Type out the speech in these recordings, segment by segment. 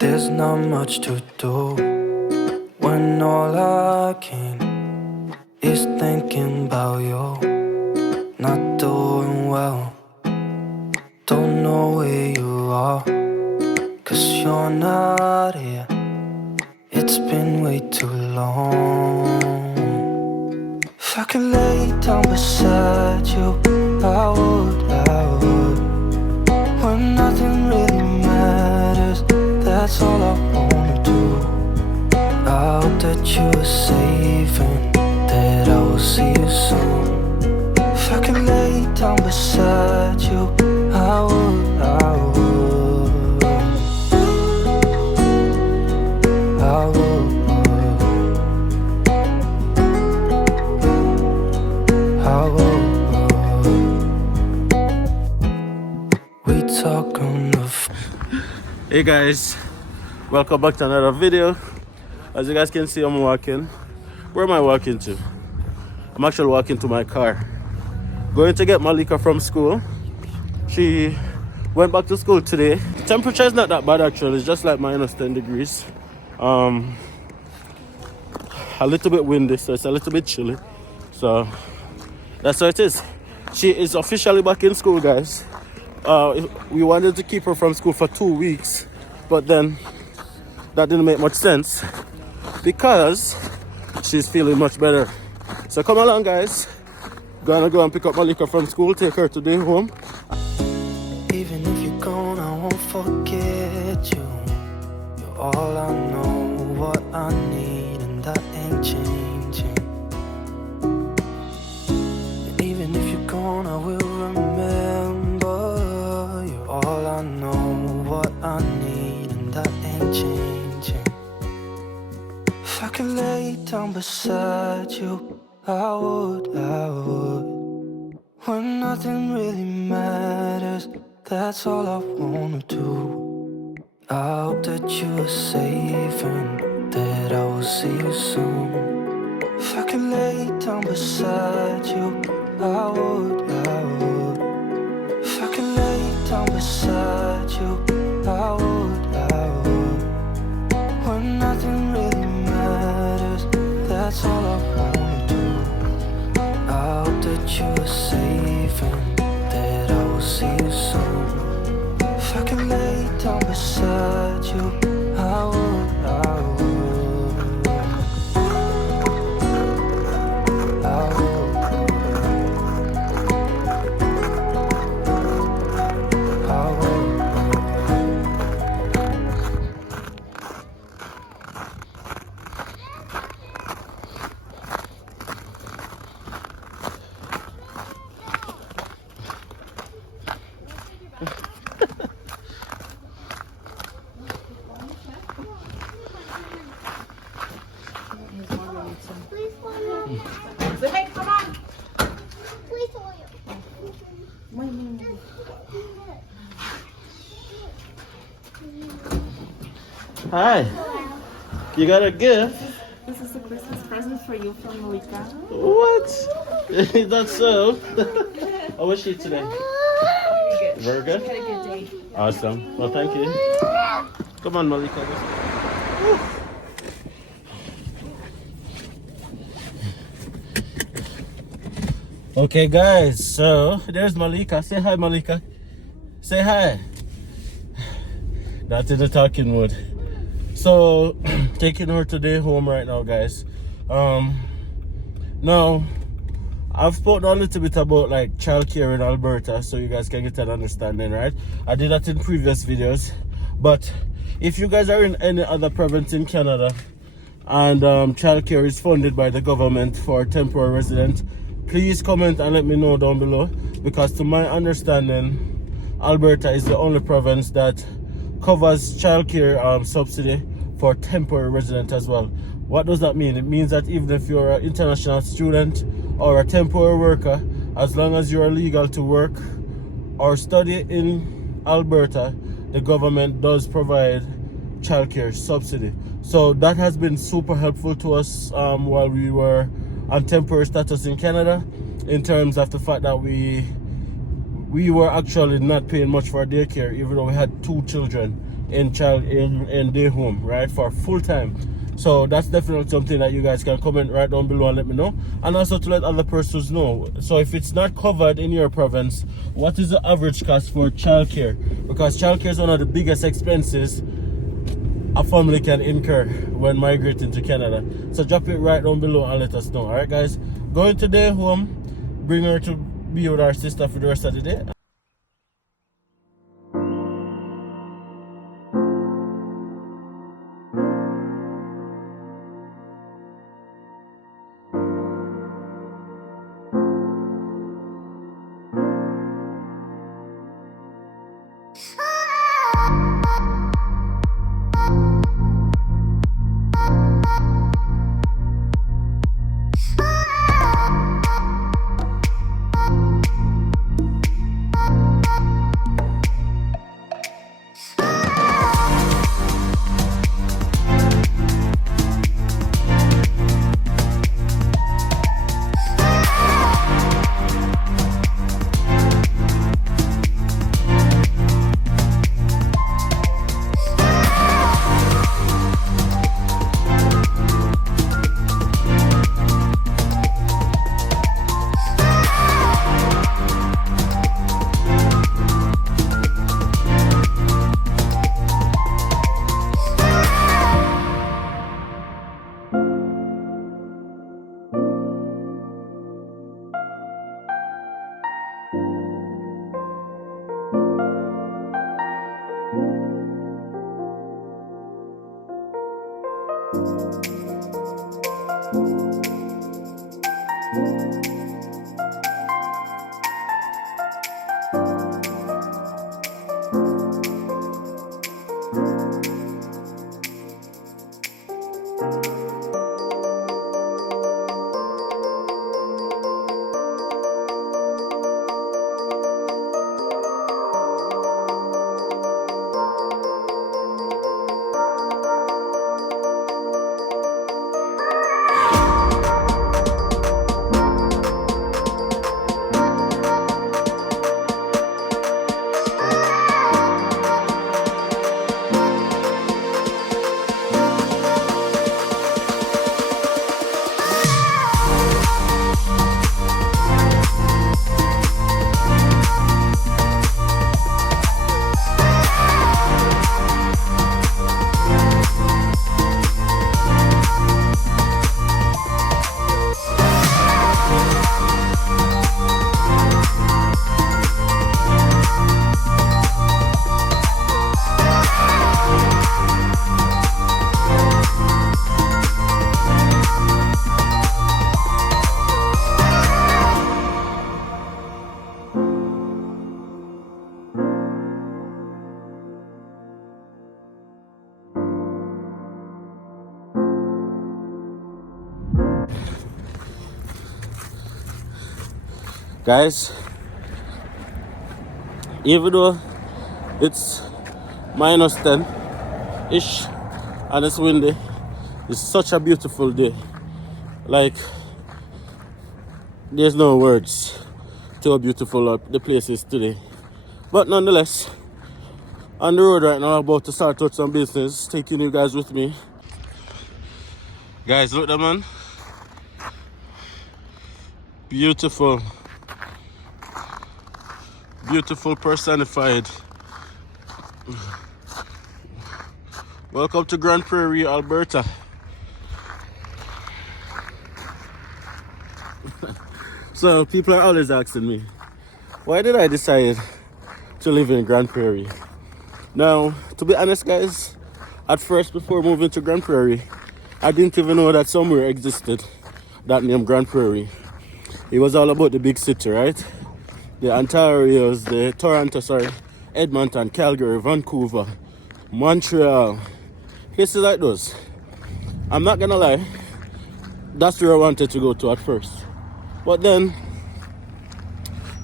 There's not much to do when all I can is thinking about you. Not doing well, don't know where you are, 'cause you're not here. It's been way too long. If I could lay down beside you, I would. When nothing really matters, that's all I wanna do. I hope that you are safe and that I will see you soon. If I could lay down beside you, I would. We talk on the Hey guys, welcome back to another video. As you guys can see, I'm walking. Where am I walking to? I'm actually walking to my car. Going to get Malika from school. She went back to school today. The temperature is not that bad actually, it's just like minus 10 degrees. A little bit windy, so it's a little bit chilly. So that's how it is. She is officially back in school, guys. We wanted to keep her from school for 2 weeks, but then that didn't make much sense because she's feeling much better. So come along, guys. Gonna go and pick up Malika from school, take her today home. Even if you're gone, I won't forget you. You're all I know, what I need, and that ain't changing. And even if you're gone, I will remember. You're all I know, what I need, and that ain't changing. If I could lay down beside you, I would. When nothing really matters, that's all I wanna do. I hope that you are safe and that I will see you soon. If I could lay down beside you, I would. If I could lay down beside you, I would. When nothing really matters, that's all I wanna do. I hope that you are safe and that I will see you soon. If I could lay down beside you, I would. Hi. You got a gift? This is a Christmas present for you from Malika. What? Is that so? How was she today? Very good? Had a good day. Awesome. Well, thank you. Come on, Malika. Let's go. Okay, guys. So, there's Malika. Say hi, Malika. Say hi. That's in the talking mode. So, taking her today home right now, guys. Now, I've spoken a little bit about like childcare in Alberta, so you guys can get an understanding, right? I did that in previous videos. But if you guys are in any other province in Canada and childcare is funded by the government for temporary residents, please comment and let me know down below, because to my understanding, Alberta is the only province that covers childcare subsidy for temporary resident as well. What does that mean? It means that even if you're an international student or a temporary worker, as long as you are legal to work or study in Alberta, the government does provide childcare subsidy. So that has been super helpful to us while we were on temporary status in Canada, in terms of the fact that we were actually not paying much for daycare, even though we had 2 children. in day home, right, for full time. So that's definitely something that you guys can comment right down below and let me know, and also to let other persons know. So if it's not covered in your province, what is the average cost for childcare? Because childcare is one of the biggest expenses a family can incur when migrating to Canada. So drop it right down below and let us know. Alright guys, going to day home, bring her to be with our sister for the rest of the day. Guys, even though it's minus 10 ish and it's windy, it's such a beautiful day. Like, there's no words to how beautiful the place is today. But nonetheless, on the road right now, I'm about to start out some business, taking you guys with me. Guys, look that man. Beautiful. Beautiful personified. Welcome to Grande Prairie, Alberta. So people are always asking me, why did I decide to live in Grande Prairie? Now, to be honest guys, at first before moving to Grande Prairie, I didn't even know that somewhere existed that named Grande Prairie. It was all about the big city, right? The Ontarios, the Toronto, Edmonton, Calgary, Vancouver, Montreal, places like those. I'm not gonna lie, that's where I wanted to go to at first. But then,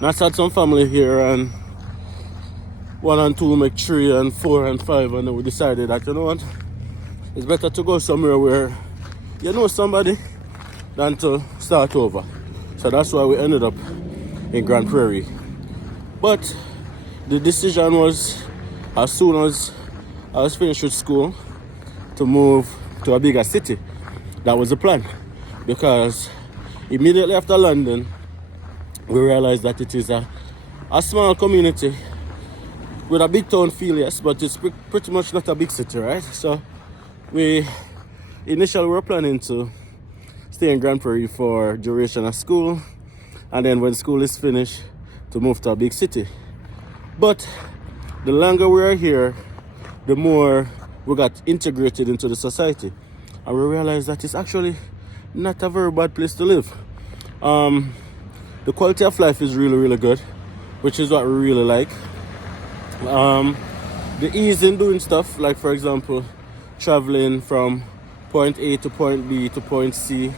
I had some family here, and 1 and 2 make 3 and 4 and 5, and then we decided that, you know what, it's better to go somewhere where you know somebody than to start over. So that's why we ended up in Grande Prairie. But the decision was, as soon as I was finished with school to move to a bigger city. That was the plan. Because immediately after London, we realized that it is a small community with a big town feel, yes, but it's pretty much not a big city, right? So we initially were planning to stay in Grande Prairie for duration of school, and then when school is finished, to move to a big city. But the longer we are here, the more we got integrated into the society, and we realized that it's actually not a very bad place to live. The quality of life is really, really good, which is what we really like. The ease in doing stuff, like for example, traveling from point A to point B to point C,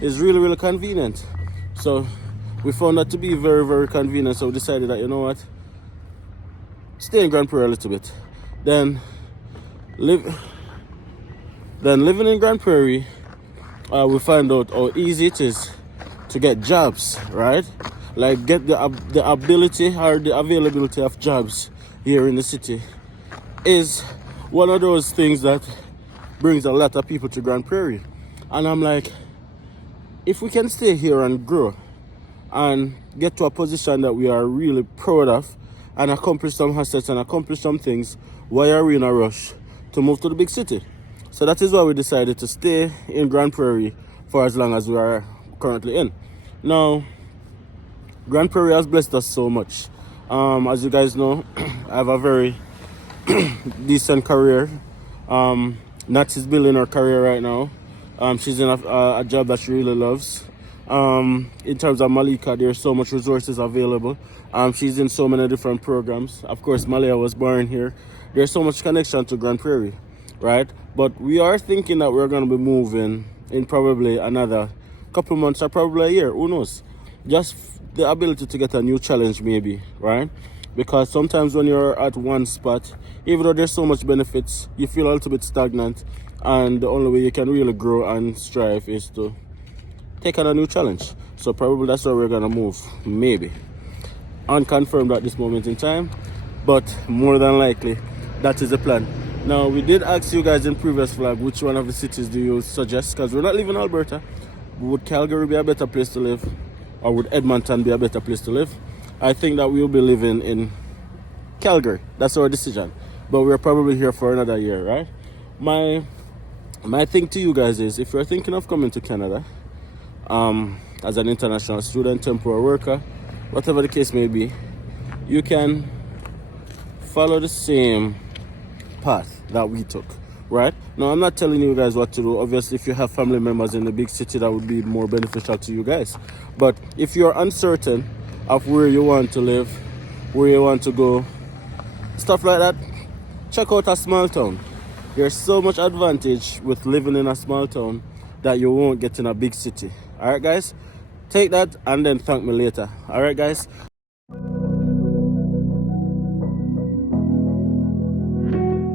is really, really convenient. So we found that to be very, very convenient. So we decided that, you know what, stay in Grande Prairie a little bit. Then living in Grande Prairie, we find out how easy it is to get jobs, right? Like get the ability or the availability of jobs here in the city is one of those things that brings a lot of people to Grande Prairie. And I'm like, if we can stay here and grow and get to a position that we are really proud of and accomplish some assets and accomplish some things, why are we in a rush to move to the big city? So that is why we decided to stay in Grande Prairie for as long as we are currently in. Now, Grande Prairie has blessed us so much. As you guys know, I have a very decent career. Nat is building her career right now. She's in a job that she really loves. In terms of Malika, there's so much resources available. She's in so many different programs. Of course, Malia was born here. There's so much connection to Grande Prairie, right? But we are thinking that we're going to be moving in probably another couple months or probably a year. Who knows? Just the ability to get a new challenge maybe, right? Because sometimes when you're at one spot, even though there's so much benefits, you feel a little bit stagnant, and the only way you can really grow and strive is to take on a new challenge. So probably that's where we're gonna move, maybe. Unconfirmed at this moment in time, but more than likely that is the plan. Now, we did ask you guys in previous vlog which one of the cities do you suggest, because we're not living in Alberta. Would Calgary be a better place to live, or would Edmonton be a better place to live? I think that we'll be living in Calgary. That's our decision. But we're probably here for another year, right? My thing to you guys is, if you're thinking of coming to Canada as an international student, temporary worker, whatever the case may be, you can follow the same path that we took, right? Now, I'm not telling you guys what to do. Obviously, if you have family members in the big city, that would be more beneficial to you guys. But if you're uncertain of where you want to live, where you want to go, stuff like that, check out a small town. There's so much advantage with living in a small town that you won't get in a big city. All right, guys? Take that and then thank me later. All right, guys?